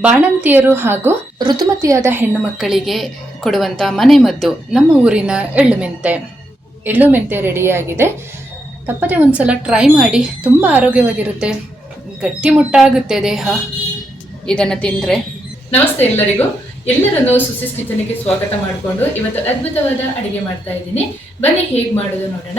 ಬಾಣಂತಿಯರು ಹಾಗೂ ಋತುಮತಿಯಾದ ಹೆಣ್ಣು ಮಕ್ಕಳಿಗೆ ಕೊಡುವಂಥ ಮನೆ ಮದ್ದು ನಮ್ಮ ಊರಿನ ಎಳ್ಳು ಮೆಂತೆ. ಎಳ್ಳು ಮೆಂತೆ ರೆಡಿಯಾಗಿದೆ ತಪ್ಪದೆ ಒಂದ್ಸಲ ಟ್ರೈ ಮಾಡಿ ತುಂಬ ಆರೋಗ್ಯವಾಗಿರುತ್ತೆ. ಗಟ್ಟಿಮುಟ್ಟಾಗುತ್ತೆ ದೇಹ. ಇದನ್ನು ತಿಂದರೆ. ನಮಸ್ತೆ ಎಲ್ಲರಿಗೂ. ಎಲ್ಲರನ್ನು ಕಿಚನ್ಗೆ ಸ್ವಾಗತ ಮಾಡಿಕೊಂಡು ಇವತ್ತು ಅದ್ಭುತವಾದ ಅಡುಗೆ ಮಾಡ್ತಾ ಇದ್ದೀನಿ. ಬನ್ನಿ ಹೇಗೆ ಮಾಡೋದು ನೋಡೋಣ.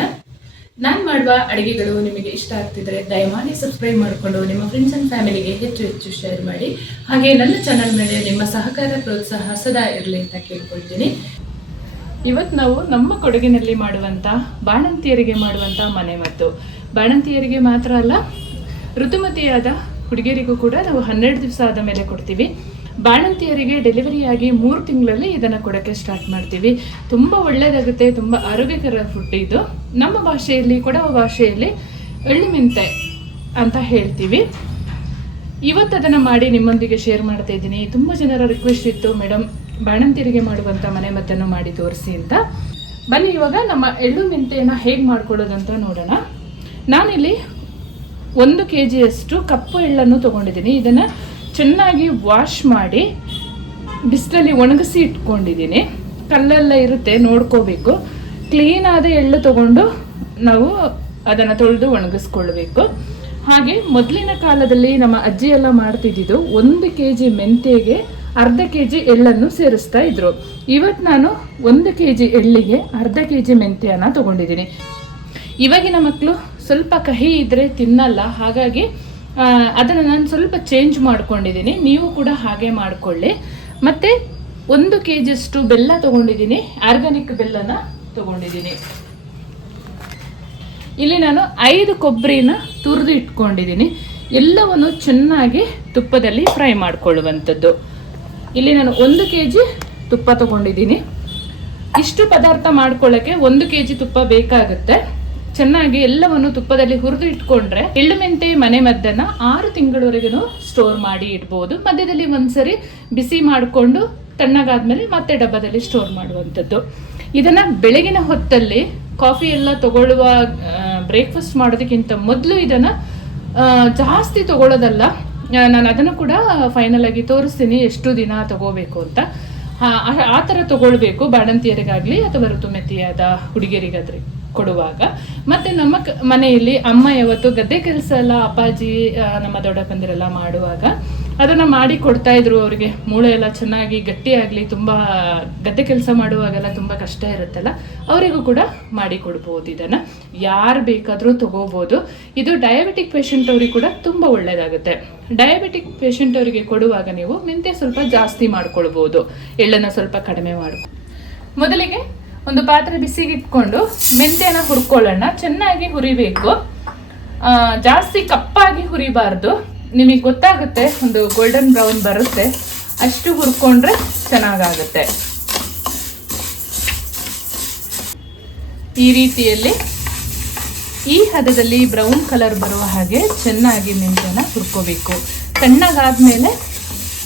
ನಾನು ಮಾಡುವ ಅಡುಗೆಗಳು ನಿಮಗೆ ಇಷ್ಟ ಆಗ್ತಿದ್ರೆ ದಯಮಾಡಿ ಸಬ್ಸ್ಕ್ರೈಬ್ ಮಾಡಿಕೊಂಡು ನಿಮ್ಮ ಫ್ರೆಂಡ್ಸ್ ಅಂಡ್ ಫ್ಯಾಮಿಲಿಗೆ ಹೆಚ್ಚು ಹೆಚ್ಚು ಶೇರ್ ಮಾಡಿ. ಹಾಗೆ ನನ್ನ ಚಾನಲ್ ಮೇಲೆ ನಿಮ್ಮ ಸಹಕಾರ ಪ್ರೋತ್ಸಾಹ ಸದಾ ಇರಲಿ ಅಂತ ಕೇಳ್ಕೊಳ್ತೀನಿ. ಇವತ್ತು ನಾವು ನಮ್ಮ ಕೊಡಗಿನಲ್ಲಿ ಮಾಡುವಂಥ ಬಾಣಂತಿಯರಿಗೆ ಮಾಡುವಂಥ ಮನೆ ಮದ್ದು. ಬಾಣಂತಿಯರಿಗೆ ಮಾತ್ರ ಅಲ್ಲ, ಋತುಮತಿಯಾದ ಹುಡುಗಿಯರಿಗೂ ಕೂಡ ನಾವು ಹನ್ನೆರಡು ದಿವಸ ಆದ ಮೇಲೆ ಕೊಡ್ತೀವಿ. ಬಾಣಂತಿಯರಿಗೆ ಡೆಲಿವರಿ ಆಗಿ ಮೂರು ತಿಂಗಳಲ್ಲಿ ಇದನ್ನು ಕೊಡೋಕ್ಕೆ ಸ್ಟಾರ್ಟ್ ಮಾಡ್ತೀವಿ. ತುಂಬ ಒಳ್ಳೆಯದಾಗುತ್ತೆ ತುಂಬ ಆರೋಗ್ಯಕರ ಫುಡ್ ಇದು. ನಮ್ಮ ಭಾಷೆಯಲ್ಲಿ, ಕೊಡವ ಭಾಷೆಯಲ್ಲಿ ಎಳ್ಳು ಮಿಂತೆ ಅಂತ ಹೇಳ್ತೀವಿ. ಇವತ್ತು ಅದನ್ನು ಮಾಡಿ ನಿಮ್ಮೊಂದಿಗೆ ಶೇರ್ ಮಾಡ್ತಾ ಇದ್ದೀನಿ. ತುಂಬ ಜನರ ರಿಕ್ವೆಸ್ಟ್ ಇತ್ತು ಮೇಡಮ್ ಬಾಣಂತಿಯರಿಗೆ ಮಾಡುವಂಥ ಮನೆ ಮದ್ದನ್ನು ಮಾಡಿ ತೋರಿಸಿ ಅಂತ. ಬನ್ನಿ, ಇವಾಗ ನಮ್ಮ ಎಳ್ಳು ಮಿಂತೆಯನ್ನು ಹೇಗೆ ಮಾಡ್ಕೊಳ್ಳೋದು ಅಂತ ನೋಡೋಣ. ನಾನಿಲ್ಲಿ ಒಂದು ಕೆ ಜಿಯಷ್ಟು ಕಪ್ಪು ಎಳ್ಳನ್ನು ತೊಗೊಂಡಿದ್ದೀನಿ. ಇದನ್ನು ಚೆನ್ನಾಗಿ ವಾಶ್ ಮಾಡಿ ಬಿಸಿಲಲ್ಲಿ ಒಣಗಿಸಿ ಇಟ್ಕೊಂಡಿದ್ದೀನಿ. ಕಲ್ಲೆಲ್ಲ ಇರುತ್ತೆ, ನೋಡ್ಕೋಬೇಕು. ಕ್ಲೀನಾದ ಎಳ್ಳು ತಗೊಂಡು ನಾವು ಅದನ್ನು ತೊಳೆದು ಒಣಗಿಸ್ಕೊಳ್ಬೇಕು. ಹಾಗೆ ಮೊದಲಿನ ಕಾಲದಲ್ಲಿ ನಮ್ಮ ಅಜ್ಜಿ ಎಲ್ಲ ಮಾಡ್ತಿದ್ದಿದ್ದು ಒಂದು ಕೆ ಜಿ ಮೆಂತ್ಯೆಗೆ ಅರ್ಧ ಕೆ ಜಿ ಎಳ್ಳನ್ನು ಸೇರಿಸ್ತಾ ಇದ್ರು. ಇವತ್ತು ನಾನು ಒಂದು ಕೆ ಜಿ ಎಳ್ಳಿಗೆ ಅರ್ಧ ಕೆ ಜಿ ಮೆಂತ್ಯನ ತಗೊಂಡಿದ್ದೀನಿ. ಇವಾಗಿನ ಮಕ್ಕಳು ಸ್ವಲ್ಪ ಕಹಿ ಇದ್ರೆ ತಿನ್ನಲ್ಲ, ಹಾಗಾಗಿ ಅದನ್ನು ನಾನು ಸ್ವಲ್ಪ ಚೇಂಜ್ ಮಾಡ್ಕೊಂಡಿದ್ದೀನಿ ನೀವು ಕೂಡ ಹಾಗೆ ಮಾಡಿಕೊಳ್ಳಿ. ಮತ್ತು ಒಂದು ಕೆ ಜಿಯಷ್ಟು ಬೆಲ್ಲ ತೊಗೊಂಡಿದ್ದೀನಿ ಆರ್ಗ್ಯಾನಿಕ್ ಬೆಲ್ಲನ ತೊಗೊಂಡಿದ್ದೀನಿ ಇಲ್ಲಿ ನಾನು ಐದು ಕೊಬ್ಬರಿನ ತುರಿದು ಇಟ್ಕೊಂಡಿದ್ದೀನಿ ಎಲ್ಲವನ್ನು ಚೆನ್ನಾಗಿ ತುಪ್ಪದಲ್ಲಿ ಫ್ರೈ ಮಾಡಿಕೊಳ್ಳುವಂಥದ್ದು. ಇಲ್ಲಿ ನಾನು ಒಂದು ಕೆ ಜಿ ತುಪ್ಪ ತಗೊಂಡಿದ್ದೀನಿ ಇಷ್ಟು ಪದಾರ್ಥ ಮಾಡ್ಕೊಳ್ಳೋಕ್ಕೆ ಒಂದು ಕೆ ಜಿ ತುಪ್ಪ ಬೇಕಾಗುತ್ತೆ. ಚೆನ್ನಾಗಿ ಎಲ್ಲವನ್ನು ತುಪ್ಪದಲ್ಲಿ ಹುರಿದು ಇಟ್ಕೊಂಡ್ರೆ ಎಳ್ಳು ಮೆಂತೆ, ಮನೆ ಮದ್ದನ್ನ ಆರು ತಿಂಗಳವರೆಗೂ ಸ್ಟೋರ್ ಮಾಡಿ ಇಡ್ಬೋದು. ಮಧ್ಯದಲ್ಲಿ ಒಂದ್ಸರಿ ಬಿಸಿ ಮಾಡಿಕೊಂಡು ತಣ್ಣಗಾದ್ಮೇಲೆ ಮತ್ತೆ ಡಬ್ಬದಲ್ಲಿ ಸ್ಟೋರ್ ಮಾಡುವಂಥದ್ದು. ಇದನ್ನ ಬೆಳಗಿನ ಹೊತ್ತಲ್ಲಿ ಕಾಫಿ ಎಲ್ಲ ತಗೊಳ್ಳುವ ಬ್ರೇಕ್ಫಾಸ್ಟ್ ಮಾಡೋದಕ್ಕಿಂತ ಮೊದಲು ಇದನ್ನ ಜಾಸ್ತಿ ತಗೊಳ್ಳೋದಲ್ಲ. ನಾನು ಅದನ್ನು ಕೂಡ ಫೈನಲ್ ಆಗಿ ತೋರಿಸ್ತೀನಿ, ಎಷ್ಟು ದಿನ ತಗೋಬೇಕು ಅಂತ. ಆ- ಥರ ತಗೊಳ್ಬೇಕು, ಬಾಣಂತಿಯರಿಗಾಗಲಿ ಅಥವಾ ಋತುಮತಿಯಾದ ಹುಡುಗಿಯರಿಗಾದ್ರೆ. ಕೊಡುವಾಗ. ಮತ್ತೆ ನಮ್ಮ ಮನೆಯಲ್ಲಿ ಅಮ್ಮ ಯಾವತ್ತು ಗದ್ದೆ ಕೆಲಸ ಎಲ್ಲ ಅಪ್ಪಾಜಿ ನಮ್ಮ ದೊಡ್ಡಪ್ಪಂದಿರೆಲ್ಲ ಮಾಡುವಾಗ ಅದನ್ನ ಮಾಡಿ ಕೊಡ್ತಾ ಇದ್ರು ಅವರಿಗೆ. ಮೂಳೆ ಎಲ್ಲ ಚೆನ್ನಾಗಿ ಗಟ್ಟಿಯಾಗ್ಲಿ ತುಂಬಾ ಗದ್ದೆ ಕೆಲಸ ಮಾಡುವಾಗೆಲ್ಲ ತುಂಬಾ ಕಷ್ಟ ಇರುತ್ತಲ್ಲ, ಅವರಿಗೂ ಕೂಡ ಮಾಡಿ ಕೊಡ್ಬೋದು ಇದನ್ನ. ಯಾರು ಬೇಕಾದರೂ ತಗೋಬಹುದು ಇದು ಡಯಾಬಿಟಿಕ್ ಪೇಷಂಟ್ ಅವರಿಗೆ ಕೂಡ ತುಂಬಾ ಒಳ್ಳೇದಾಗುತ್ತೆ. ಡಯಾಬಿಟಿಕ್ ಪೇಷಂಟ್ ಅವರಿಗೆ ಕೊಡುವಾಗ ನೀವು ಮೆಂತ್ಯ ಸ್ವಲ್ಪ ಜಾಸ್ತಿ ಮಾಡ್ಕೊಳ್ಬಹುದು ಎಳ್ಳನ್ನ ಸ್ವಲ್ಪ ಕಡಿಮೆ ಮಾಡು. ಮೊದಲಿಗೆ ಒಂದು ಪಾತ್ರೆ ಬಿಸಿಗಿಟ್ಕೊಂಡು ಮೆಂತೆನ ಹುರ್ಕೊಳ್ಳೋಣ. ಚೆನ್ನಾಗಿ ಹುರಿಬೇಕು. ಜಾಸ್ತಿ ಕಪ್ಪಾಗಿ ಹುರಿಬಾರ್ದು. ನಿಮಗೆ ಗೊತ್ತಾಗುತ್ತೆ, ಒಂದು ಗೋಲ್ಡನ್ ಬ್ರೌನ್ ಬರುತ್ತೆ. ಅಷ್ಟು ಹುರ್ಕೊಂಡ್ರೆ ಚೆನ್ನಾಗಾಗುತ್ತೆ. ಈ ರೀತಿಯಲ್ಲಿ ಈ ಹದದಲ್ಲಿ ಬ್ರೌನ್ ಕಲರ್ ಬರುವ ಹಾಗೆ ಚೆನ್ನಾಗಿ ಮೆಂತ್ಯನ ಹುರ್ಕೋಬೇಕು. ತಣ್ಣಗಾದ್ಮೇಲೆ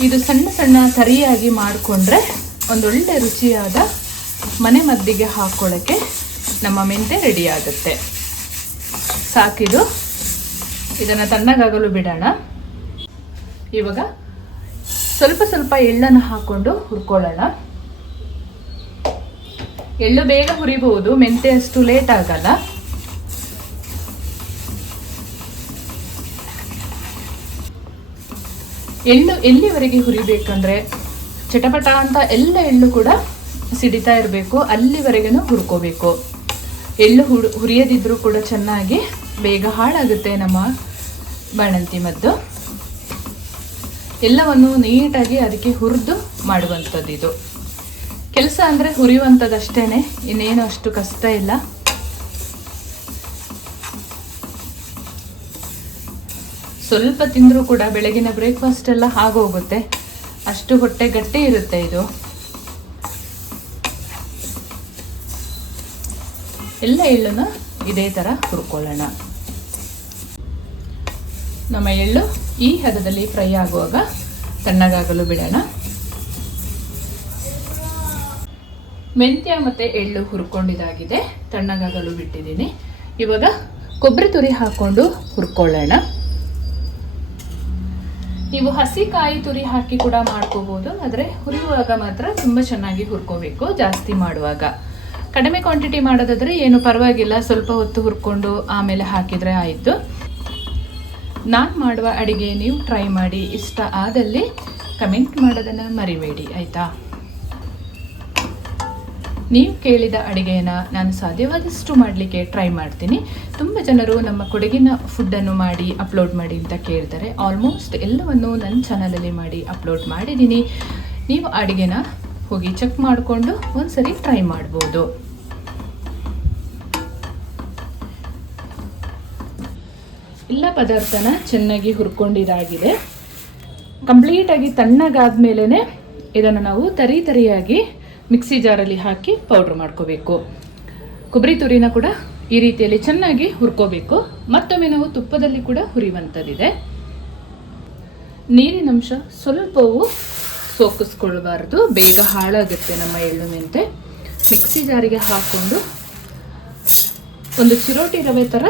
ಇದು ಸಣ್ಣ ಸಣ್ಣ ತರಿಯಾಗಿ ಮಾಡಿಕೊಂಡ್ರೆ ಒಂದೊಳ್ಳೆ ರುಚಿಯಾದ ಮನೆ ಮದ್ದಿಗೆ ಹಾಕ್ಕೊಳ್ಳೋಕ್ಕೆ ನಮ್ಮ ಮೆಂತೆ ರೆಡಿ ಆಗುತ್ತೆ. ಸಾಕಿದು ಇದನ್ನು ತಣ್ಣಗಾಗಲು ಬಿಡೋಣ. ಇವಾಗ ಸ್ವಲ್ಪ ಸ್ವಲ್ಪ ಎಳ್ಳನ್ನು ಹಾಕ್ಕೊಂಡು ಹುರ್ಕೊಳ್ಳೋಣ. ಎಳ್ಳು ಬೇಗ ಹುರಿಬಹುದು, ಮೆಂತೆ ಅಷ್ಟು ಲೇಟ್ ಆಗಲ್ಲ. ಎಳ್ಳು ಎಲ್ಲಿವರೆಗೆ ಹುರಿಬೇಕಂದ್ರೆ ಚಟಪಟ ಅಂತ ಎಲ್ಲ ಎಳ್ಳು ಕೂಡ ಸಿಡಿತಾ ಇರಬೇಕು ಅಲ್ಲಿವರೆಗೂ ಹುರ್ಕೋಬೇಕು. ಎಳ್ಳು ಹುಡು, ಹುರಿಯದಿದ್ರೂ ಕೂಡ ಚೆನ್ನಾಗಿ ಬೇಗ ಹಾಳಾಗುತ್ತೆ ನಮ್ಮ ಬಾಣಂತಿ ಮದ್ದು. ಎಲ್ಲವನ್ನು ನೀಟಾಗಿ ಅದಕ್ಕೆ ಹುರಿದು ಮಾಡುವಂಥದ್ದು ಇದು. ಕೆಲಸ ಅಂದರೆ ಹುರಿಯುವಂಥದ್ದಷ್ಟೇ ಇನ್ನೇನು ಅಷ್ಟು ಕಷ್ಟ ಇಲ್ಲ. ಸ್ವಲ್ಪ ತಿಂದರೂ ಕೂಡ ಬೆಳಗಿನ ಬ್ರೇಕ್ಫಾಸ್ಟ್ ಎಲ್ಲ ಆಗೋಗುತ್ತೆ ಅಷ್ಟು ಹೊಟ್ಟೆ ಗಟ್ಟಿ ಇರುತ್ತೆ ಇದು. ಎಲ್ಲ ಎಳ್ಳನ್ನು ಇದೇ ಥರ ಹುರ್ಕೊಳ್ಳೋಣ. ನಮ್ಮ ಎಳ್ಳು ಈ ಹದದಲ್ಲಿ ಫ್ರೈ ಆಗುವಾಗ ತಣ್ಣಗಾಗಲು ಬಿಡೋಣ. ಮೆಂತ್ಯ ಮತ್ತು ಎಳ್ಳು ಹುರ್ಕೊಂಡಿದ್ದಾಗಿದೆ, ತಣ್ಣಗಾಗಲು ಬಿಟ್ಟಿದ್ದೀನಿ. ಇವಾಗ ಕೊಬ್ಬರಿ ತುರಿ ಹಾಕ್ಕೊಂಡು ಹುರ್ಕೊಳ್ಳೋಣ. ನೀವು ಹಸಿ ಕಾಯಿ ತುರಿ ಹಾಕಿ ಕೂಡ ಮಾಡ್ಕೋಬೋದು, ಆದರೆ ಹುರಿಯುವಾಗ ಮಾತ್ರ ತುಂಬ ಚೆನ್ನಾಗಿ ಹುರ್ಕೋಬೇಕು, ಜಾಸ್ತಿ ಮಾಡುವಾಗ. ಕಡಿಮೆ ಕ್ವಾಂಟಿಟಿ ಮಾಡೋದಾದ್ರೆ ಏನು ಪರವಾಗಿಲ್ಲ, ಸ್ವಲ್ಪ ಹೊತ್ತು ಹುರ್ಕೊಂಡು ಆಮೇಲೆ ಹಾಕಿದರೆ ಆಯಿತು. ನಾನು ಮಾಡುವ ಅಡಿಗೆ ನೀವು ಟ್ರೈ ಮಾಡಿ, ಇಷ್ಟ ಆದಲ್ಲಿ ಕಮೆಂಟ್ ಮಾಡೋದನ್ನು ಮರಿಬೇಡಿ, ಆಯಿತಾ? ನೀವು ಕೇಳಿದ ಅಡುಗೆಯನ್ನು ನಾನು ಸಾಧ್ಯವಾದಷ್ಟು ಮಾಡಲಿಕ್ಕೆ ಟ್ರೈ ಮಾಡ್ತೀನಿ. ತುಂಬ ಜನರು ನಮ್ಮ ಕೊಡಗಿನ ಫುಡ್ಡನ್ನು ಮಾಡಿ ಅಪ್ಲೋಡ್ ಮಾಡಿ ಅಂತ ಕೇಳ್ತಾರೆ. ಆಲ್ಮೋಸ್ಟ್ ಎಲ್ಲವನ್ನು ನನ್ನ ಚಾನಲಲ್ಲಿ ಮಾಡಿ ಅಪ್ಲೋಡ್ ಮಾಡಿದ್ದೀನಿ. ನೀವು ಅಡುಗೆನ ಹೋಗಿ ಚೆಕ್ ಮಾಡಿಕೊಂಡು ಒಂದು ಸರಿ ಟ್ರೈ ಮಾಡ್ಬೋದು. ಎಲ್ಲ ಪದಾರ್ಥನ ಚೆನ್ನಾಗಿ ಹುರ್ಕೊಂಡಿದಾಗಿದೆ. ಕಂಪ್ಲೀಟಾಗಿ ತಣ್ಣಗಾದ್ಮೇಲೆ ಇದನ್ನು ನಾವು ತರಿ ತರಿಯಾಗಿ ಮಿಕ್ಸಿ ಜಾರಲ್ಲಿ ಹಾಕಿ ಪೌಡ್ರ್ ಮಾಡ್ಕೋಬೇಕು. ಕೊಬ್ಬರಿ ತುರಿನ ಕೂಡ ಈ ರೀತಿಯಲ್ಲಿ ಚೆನ್ನಾಗಿ ಹುರ್ಕೋಬೇಕು. ಮತ್ತೊಮ್ಮೆ ನಾವು ತುಪ್ಪದಲ್ಲಿ ಕೂಡ ಹುರಿಯುವಂಥದ್ದಿದೆ ನೀರಿನಂಶ ಸ್ವಲ್ಪವೂ ಸೋಕಿಸ್ಕೊಳ್ಬಾರ್ದು. ಬೇಗ ಹಾಳಾಗುತ್ತೆ ನಮ್ಮ ಎಳ್ಳು ಮೆಂತೆ. ಮಿಕ್ಸಿ ಜಾರಿಗೆ ಹಾಕ್ಕೊಂಡು ಒಂದು ಚಿರೋಟಿ ರವೆ ಥರ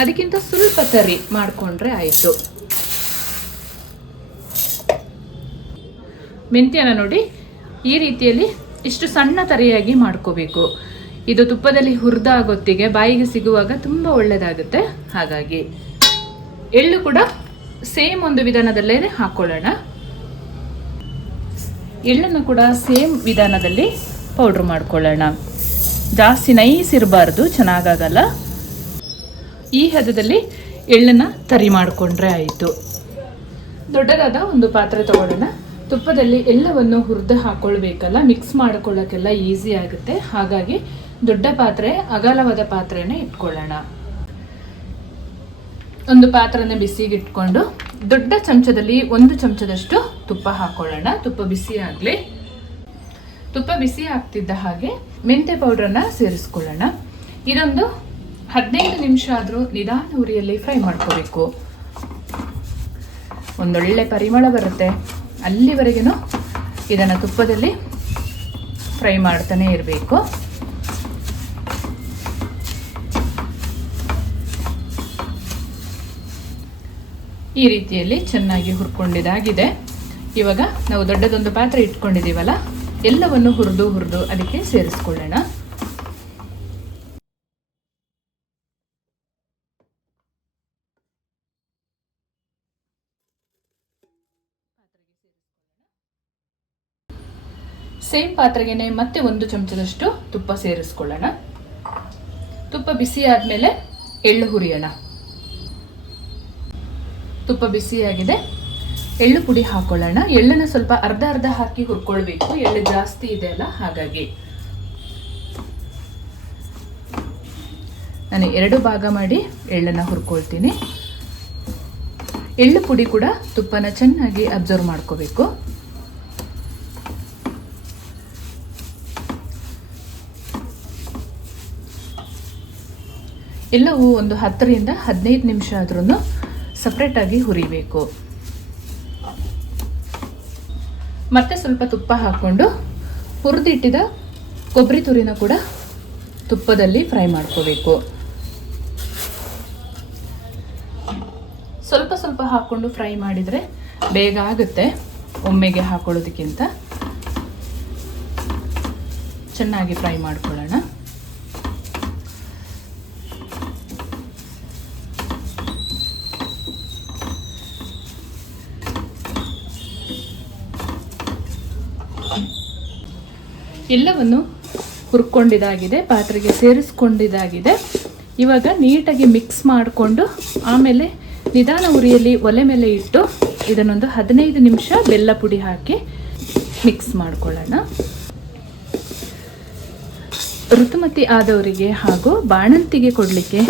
ಅದಕ್ಕಿಂತ ಸ್ವಲ್ಪ ತರಿ ಮಾಡಿಕೊಂಡ್ರೆ ಆಯಿತು. ಮೆಂತ್ಯನ ನೋಡಿ, ಈ ರೀತಿಯಲ್ಲಿ ಇಷ್ಟು ಸಣ್ಣ ತರಿಯಾಗಿ ಮಾಡ್ಕೋಬೇಕು. ಇದು ತುಪ್ಪದಲ್ಲಿ ಹುರಿದ ಗೊತ್ತಿಗೆ ಬಾಯಿಗೆ ಸಿಗುವಾಗ ತುಂಬ ಒಳ್ಳೆಯದಾಗುತ್ತೆ ಹಾಗಾಗಿ ಎಳ್ಳು ಕೂಡ ಸೇಮ್ ಒಂದು ವಿಧಾನದಲ್ಲೇ ಹಾಕೊಳ್ಳೋಣ. ಎಳ್ಳನ್ನು ಕೂಡ ಸೇಮ್ ವಿಧಾನದಲ್ಲಿ ಪೌಡ್ರ್ ಮಾಡ್ಕೊಳ್ಳೋಣ. ಜಾಸ್ತಿ ನೈಸ್ ಇರಬಾರ್ದು, ಚೆನ್ನಾಗಾಗಲ್ಲ. ಈ ಹದದಲ್ಲಿ ಎಳ್ಳನ್ನು ತರಿ ಮಾಡಿಕೊಂಡ್ರೆ ಆಯಿತು. ದೊಡ್ಡದಾದ ಒಂದು ಪಾತ್ರೆ ತಗೊಳ್ಳೋಣ. ತುಪ್ಪದಲ್ಲಿ ಎಲ್ಲವನ್ನು ಹುರಿದು ಹಾಕೊಳ್ಬೇಕಲ್ಲ ಮಿಕ್ಸ್ ಮಾಡ್ಕೊಳ್ಳೋಕ್ಕೆಲ್ಲ ಈಸಿ ಆಗುತ್ತೆ. ಹಾಗಾಗಿ ದೊಡ್ಡ ಪಾತ್ರೆ, ಅಗಲವಾದ ಪಾತ್ರೆನೇ ಇಟ್ಕೊಳ್ಳೋಣ. ಒಂದು ಪಾತ್ರೆನ ಬಿಸಿಗೆ ಇಟ್ಕೊಂಡು ದೊಡ್ಡ ಚಮಚದಲ್ಲಿ ಒಂದು ಚಮಚದಷ್ಟು ತುಪ್ಪ ಹಾಕೊಳ್ಳೋಣ. ತುಪ್ಪ ಬಿಸಿ ಆಗಲಿ. ತುಪ್ಪ ಬಿಸಿ ಆಗ್ತಿದ್ದ ಹಾಗೆ ಮೆಂತೆ ಪೌಡ್ರನ್ನ ಸೇರಿಸ್ಕೊಳ್ಳೋಣ. ಇದೊಂದು ಹದಿನೈದು ನಿಮಿಷ ಆದರೂ ನಿಧಾನ ಉರಿಯಲ್ಲಿ ಫ್ರೈ ಮಾಡ್ಕೋಬೇಕು. ಒಂದೊಳ್ಳೆ ಪರಿಮಳ ಬರುತ್ತೆ. ಅಲ್ಲಿವರೆಗೂ ಇದನ್ನು ತುಪ್ಪದಲ್ಲಿ ಫ್ರೈ ಮಾಡ್ತಾನೆ ಇರಬೇಕು. ಈ ರೀತಿಯಲ್ಲಿ ಚೆನ್ನಾಗಿ ಹುರ್ಕೊಂಡಿದ್ದಾಗಿದೆ ಇವಾಗ ನಾವು ದೊಡ್ಡದೊಂದು ಪಾತ್ರೆ ಇಟ್ಕೊಂಡಿದ್ದೀವಲ್ಲ, ಎಲ್ಲವನ್ನು ಹುರಿದು ಹುರಿದು ಅದಕ್ಕೆ ಸೇರಿಸ್ಕೊಳ್ಳೋಣ. ಸೇಮ್ ಪಾತ್ರೆಗೆನೆ ಮತ್ತೆ ಒಂದು ಚಮಚದಷ್ಟು ತುಪ್ಪ ಸೇರಿಸ್ಕೊಳ್ಳೋಣ. ತುಪ್ಪ ಬಿಸಿ ಆದಮೇಲೆ ಎಳ್ಳು ಹುರಿಯೋಣ. ತುಪ್ಪ ಬಿಸಿಯಾಗಿದೆ ಎಳ್ಳು ಪುಡಿ ಹಾಕೊಳ್ಳೋಣ. ಎಳ್ಳನ್ನು ಸ್ವಲ್ಪ ಅರ್ಧ ಅರ್ಧ ಹಾಕಿ ಹುರ್ಕೊಳ್ಬೇಕು. ಎಳ್ಳು ಜಾಸ್ತಿ ಇದೆ ಅಲ್ಲ, ಹಾಗಾಗಿ. ನಾನು ಎರಡು ಭಾಗ ಮಾಡಿ ಎಳ್ಳನ್ನು ಹುರ್ಕೊಳ್ತೀನಿ. ಎಳ್ಳು ಪುಡಿ ಕೂಡ ತುಪ್ಪನ ಚೆನ್ನಾಗಿ ಅಬ್ಸರ್ವ್ ಮಾಡ್ಕೋಬೇಕು. ಎಲ್ಲವೂ ಒಂದು ಹತ್ತರಿಂದ ಹದಿನೈದು ನಿಮಿಷ ಆದ್ರೂ ಸಪ್ರೇಟಾಗಿ ಹುರಿಬೇಕು. ಮತ್ತೆ ಸ್ವಲ್ಪ ತುಪ್ಪ ಹಾಕ್ಕೊಂಡು ಹುರಿದಿಟ್ಟಿದ ಕೊಬ್ಬರಿ ತುರಿನ ಕೂಡ ತುಪ್ಪದಲ್ಲಿ ಫ್ರೈ ಮಾಡ್ಕೋಬೇಕು. ಸ್ವಲ್ಪ ಸ್ವಲ್ಪ ಹಾಕ್ಕೊಂಡು ಫ್ರೈ ಮಾಡಿದರೆ ಬೇಗ ಆಗುತ್ತೆ. ಒಮ್ಮೆಗೆ ಹಾಕೊಳ್ಳೋದಕ್ಕಿಂತ ಚೆನ್ನಾಗಿ ಫ್ರೈ ಮಾಡ್ಕೊಳ್ಳೋಣ. ಎಲ್ಲವನ್ನು ಹುರ್ಕೊಂಡಿದ್ದಾಗಿದೆ ಪಾತ್ರೆಗೆ ಸೇರಿಸ್ಕೊಂಡಿದ್ದಾಗಿದೆ ಇವಾಗ ನೀಟಾಗಿ ಮಿಕ್ಸ್ ಮಾಡಿಕೊಂಡು ಆಮೇಲೆ ನಿಧಾನ ಉರಿಯಲ್ಲಿ ಒಲೆ ಮೇಲೆ ಇಟ್ಟು ಇದನ್ನೊಂದು ಹದಿನೈದು ನಿಮಿಷ ಬೆಲ್ಲ ಪುಡಿ ಹಾಕಿ ಮಿಕ್ಸ್ ಮಾಡ್ಕೊಳ್ಳೋಣ. ಋತುಮತಿ ಆದವರಿಗೆ ಹಾಗೂ ಬಾಣಂತಿಗೆ ಕೊಡಲಿಕ್ಕೆ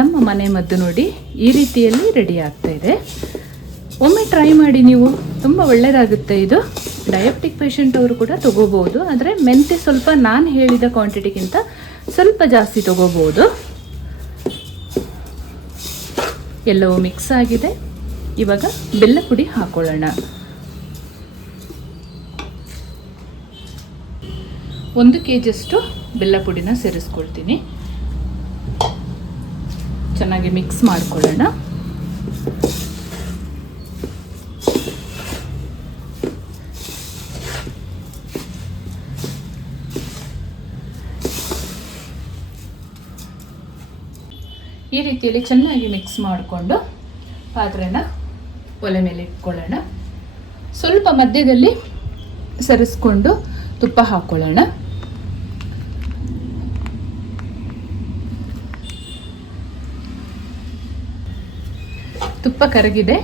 ನಮ್ಮ ಮನೆ ಮದ್ದು ನೋಡಿ ಈ ರೀತಿಯಲ್ಲಿ ರೆಡಿ ಆಗ್ತಾ ಇದೆ. ಒಮ್ಮೆ ಟ್ರೈ ಮಾಡಿ ನೀವು, ತುಂಬ ಒಳ್ಳೆಯದಾಗುತ್ತೆ ಇದು. ಡಯಾಬಿಟಿಕ್ ಪೇಷಂಟ್ ಅವರು ಕೂಡ ತಗೋಬಹುದು ಆದರೆ ಮೆಂತೆ ಸ್ವಲ್ಪ ನಾನು ಹೇಳಿದ ಕ್ವಾಂಟಿಟಿಗಿಂತ ಸ್ವಲ್ಪ ಜಾಸ್ತಿ ತಗೋಬಹುದು ಎಲ್ಲವೂ ಮಿಕ್ಸ್ ಆಗಿದೆ. ಇವಾಗ ಬೆಲ್ಲ ಪುಡಿ ಹಾಕೊಳ್ಳೋಣ. ಒಂದು ಕೆ ಜಿಯಷ್ಟು ಬೆಲ್ಲ ಪುಡಿನ ಸೇರಿಸ್ಕೊಳ್ತೀನಿ. ಚೆನ್ನಾಗಿ ಮಿಕ್ಸ್ ಮಾಡ್ಕೊಳ್ಳೋಣ. ಈ ರೀತಿಯಲ್ಲಿ ಚೆನ್ನಾಗಿ ಮಿಕ್ಸ್ ಮಾಡಿಕೊಂಡು ಪಾತ್ರೆನ ಒಲೆ ಮೇಲೆ ಇಟ್ಕೊಳ್ಳೋಣ. ಸ್ವಲ್ಪ ಮಧ್ಯದಲ್ಲಿ ಸರಿಸ್ಕೊಂಡು ತುಪ್ಪ ಹಾಕ್ಕೊಳ್ಳೋಣ ತುಪ್ಪ ಕರಗಿದೆ,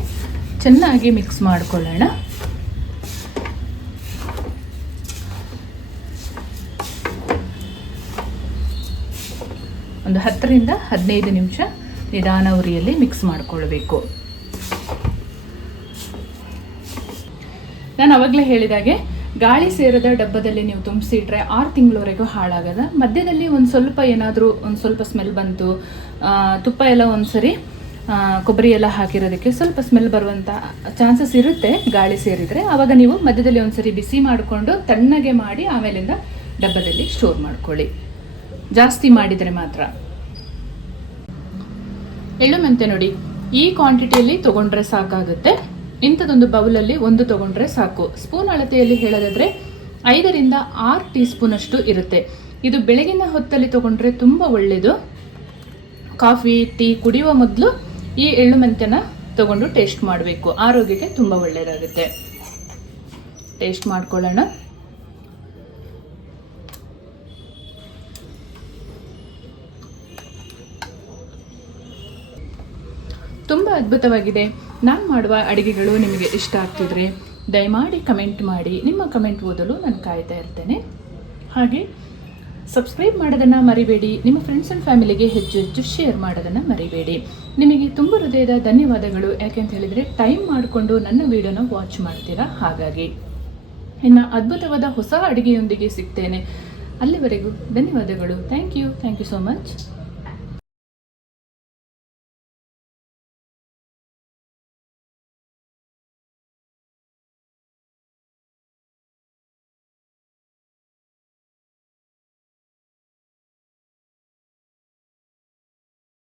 ಚೆನ್ನಾಗಿ ಮಿಕ್ಸ್ ಮಾಡ್ಕೊಳ್ಳೋಣ. ಒಂದು ಹತ್ತರಿಂದ ಹದಿನೈದು ನಿಮಿಷ ನಿಧಾನ ಉರಿಯಲ್ಲಿ ಮಿಕ್ಸ್ ಮಾಡಿಕೊಳ್ಬೇಕು. ನಾನು ಅವಾಗಲೇ ಹೇಳಿದಾಗೆ, ಗಾಳಿ ಸೇರದ ಡಬ್ಬದಲ್ಲಿ ನೀವು ತುಂಬಿಸಿಟ್ರೆ ಆರು ತಿಂಗಳವರೆಗೂ ಹಾಳಾಗದ. ಮಧ್ಯದಲ್ಲಿ ಒಂದು ಸ್ವಲ್ಪ ಏನಾದರೂ, ಒಂದು ಸ್ವಲ್ಪ ಸ್ಮೆಲ್ ಬಂತು ತುಪ್ಪ ಎಲ್ಲ ಒಂದ್ಸರಿ ಸರಿ ಕೊಬ್ಬರಿ ಎಲ್ಲ ಹಾಕಿರೋದಕ್ಕೆ ಸ್ವಲ್ಪ ಸ್ಮೆಲ್ ಬರುವಂಥ ಚಾನ್ಸಸ್ ಇರುತ್ತೆ ಗಾಳಿ ಸೇರಿದರೆ. ಆವಾಗ ನೀವು ಮಧ್ಯದಲ್ಲಿ ಒಂದ್ಸರಿ ಬಿಸಿ ಮಾಡಿಕೊಂಡು ತಣ್ಣಗೆ ಮಾಡಿ ಆಮೇಲಿಂದ ಡಬ್ಬದಲ್ಲಿ ಸ್ಟೋರ್ ಮಾಡ್ಕೊಳ್ಳಿ. ಜಾಸ್ತಿ ಮಾಡಿದರೆ ಮಾತ್ರ. ಎಳ್ಳು ಮೆಂತೆ ನೋಡಿ, ಈ ಕ್ವಾಂಟಿಟಿಯಲ್ಲಿ ತಗೊಂಡ್ರೆ ಸಾಕಾಗುತ್ತೆ, ಇಂಥದೊಂದು ಬೌಲಲ್ಲಿ ಒಂದು ತಗೊಂಡ್ರೆ ಸಾಕು. ಸ್ಪೂನ್ ಅಳತೆಯಲ್ಲಿ ಹೇಳೋದಾದ್ರೆ, ಐದರಿಂದ ಆರು ಟೀ ಸ್ಪೂನ್ ಅಷ್ಟು ಇರುತ್ತೆ. ಇದು ಬೆಳಗಿನ ಹೊತ್ತಲ್ಲಿ ತಗೊಂಡ್ರೆ ತುಂಬ ಒಳ್ಳೆಯದು ಕಾಫಿ, ಟೀ ಕುಡಿಯುವ ಮೊದಲು ಈ ಎಳ್ಳು ಮೆಂತೆನ ತಗೊಂಡು ಟೇಸ್ಟ್ ಮಾಡಬೇಕು. ಆರೋಗ್ಯಕ್ಕೆ ತುಂಬ ಒಳ್ಳೆಯದಾಗುತ್ತೆ ಟೇಸ್ಟ್ ಮಾಡ್ಕೊಳ್ಳೋಣ. ತುಂಬ ಅದ್ಭುತವಾಗಿದೆ. ನಾನು ಮಾಡುವ ಅಡುಗೆಗಳು ನಿಮಗೆ ಇಷ್ಟ ಆಗ್ತಿದ್ರೆ ದಯಮಾಡಿ ಕಮೆಂಟ್ ಮಾಡಿ. ನಿಮ್ಮ ಕಮೆಂಟ್ ಓದಲು ನಾನು ಕಾಯ್ತಾ ಇರ್ತೇನೆ. ಹಾಗೆ ಸಬ್ಸ್ಕ್ರೈಬ್ ಮಾಡೋದನ್ನು ಮರಿಬೇಡಿ. ನಿಮ್ಮ ಫ್ರೆಂಡ್ಸ್ ಆ್ಯಂಡ್ ಫ್ಯಾಮಿಲಿಗೆ ಹೆಚ್ಚು ಹೆಚ್ಚು ಶೇರ್ ಮಾಡೋದನ್ನು ಮರಿಬೇಡಿ. ನಿಮಗೆ ತುಂಬ ಹೃದಯದ ಧನ್ಯವಾದಗಳು. ಯಾಕೆಂತ ಹೇಳಿದರೆ ಟೈಮ್ ಮಾಡಿಕೊಂಡು ನನ್ನ ವಿಡಿಯೋನ ವಾಚ್ ಮಾಡ್ತೀರಾ? ಹಾಗಾಗಿ. ಇನ್ನು ಅದ್ಭುತವಾದ ಹೊಸ ಅಡುಗೆಯೊಂದಿಗೆ ಸಿಗ್ತೇನೆ. ಅಲ್ಲಿವರೆಗೂ ಧನ್ಯವಾದಗಳು. Thank you thank you so much